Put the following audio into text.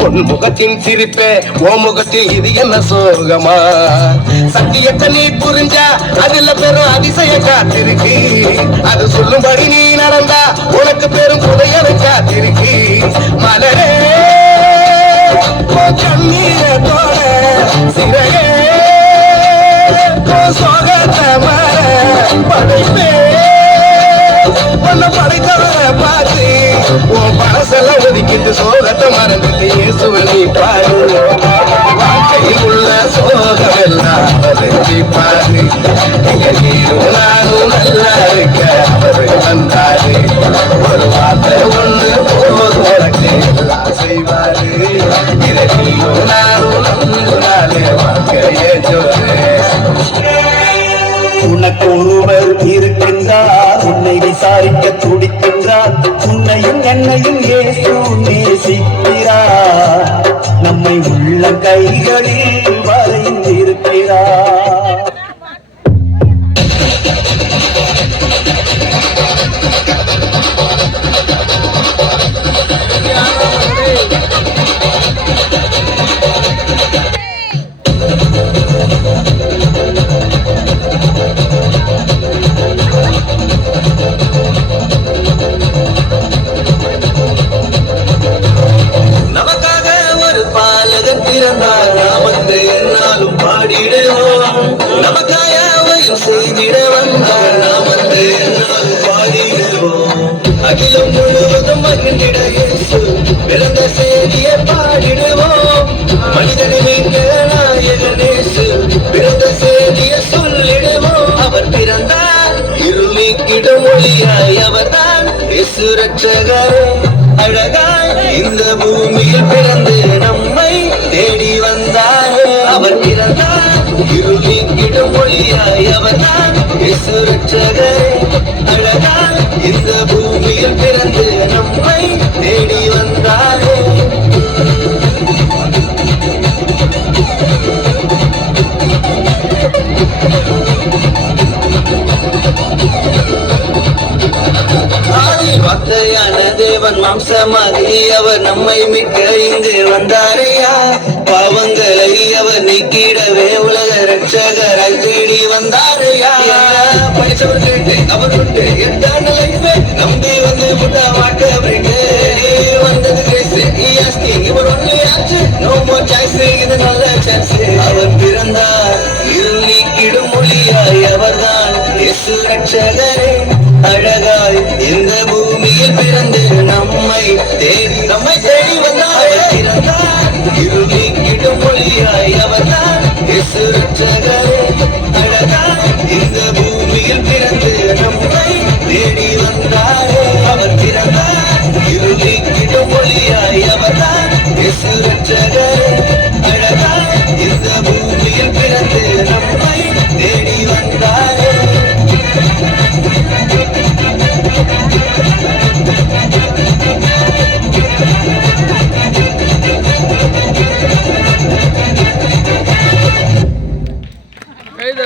பொன் முகத்தின் சிரிப்பே ஓ முகத்தில் இது என்ன சோகமா சத்தியத்தை நீ புரிஞ்சா அதுல பெரும் அதிசய காத்திருக்கு அது சொல்லும்படி நீ நடந்தா உனக்கு பெரும் புதையலை காத்திருக்கு மலரே கண்ணீரத்தோட சிறையே சோகத்தை மர படைப்பே உன்னை படைத்தவரை பார்த்து உன் பணசெல்லாம் ஒதுக்கிட்டு சோகத்தை மறந்துட்டு இயேசுவை நீ பாரு வாழ்க்கையில் உள்ள சோகமெல்லாம் அவரை பாரு நீரும் நானும் நல்லா இருக்க அவரு வந்தாரு ஒரு வார்த்தை ஒண்ணு போதும் உனக்கு எல்லாம் செய்வாரு இதை நீரும் நானும் நம்புனாலே வாழ்க்கையே சொல்லு உனக்கு ஒருவர் இருக்கின்றார் உன்னை விசாரிக்க துடிக்கின்றார் உன்னையும் என்னையும் இயேசு நேசிக்கிறார் நம்மை உள்ள கைகளில் வரைந்திருக்கிறார் என்னாலும் பாடிடுவோம் நமக்காக செய்திட வந்தார் நாம் வந்து என்னாலும் பாடிடுவோம் அகிலம் முழுவதும் மகிழ்ந்திட இயேசு பிறந்த செய்தியை பாடிடுவோம் மனிதனை மீட்க நாயகன் இயேசு பிறந்த செய்தியை சொல்லிடுவோம் அவர் பிறந்தார் இருள் நீக்கிடும் ஒளியாய் அவர்தான் இயேசு ரட்சகரே அழகாய் இந்த பூமியில் பிறந்து நம்மை தேடி வந்தார் அவர் பிறந்தார் இருள் நீக்கிடும் ஒளியாய் அவர்தான் இயேசு ரட்சகரே அழகாய் இந்த பூமியில் பிறந்து நம்மை தேடி வந்தார் வார்த்தையான தேவன் மாம்சமாகி அவர் நம்மை மிக்க இங்கு வந்தாரையா பாவங்களை அவர் நீக்கிடவே உலக ரட்சகராய் தேடி வந்தாரையா படிச்சவர் கேட்டு அவர் விட்டு எந்த நிலையுமே நம்பி வந்து விட்ட மாட்டவருக்கு வந்தது கிரேஸ் இவர் ஒன்று ஆச்சு நோ மோர் சாய்ஸ் இது நல்ல சான்ஸ் அவர் பிறந்தார் இருள் நீக்கிடும் மொழியாய் அவர்தான் இயேசு ரட்சகரே அழகாய் இந்த பூமியில் பிறந்து நம்மை தேடி வந்தார் பிறந்தார் இருள் நீக்கிடும் மொழியாய் அவர்தான் இயேசு ரட்சகரே அழகாய் இந்த பூமியில் பிறந்து நம்மை தேடி